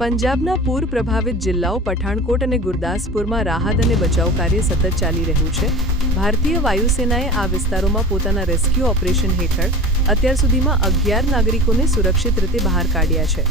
પંજાબના પૂર પ્રભાવિત જિલ્લાઓ પઠાણકોટ અને ગુરદાસપુરમાં રાહત અને બચાવ કાર્ય સતત ચાલી રહ્યું છે. ભારતીય વાયુસેનાએ આ વિસ્તારોમાં પોતાના રેસ્ક્યુ ઓપરેશન હેઠળ અત્યાર સુધીમાં 11 નાગરિકોને સુરક્ષિત રીતે બહાર કાઢ્યા છે.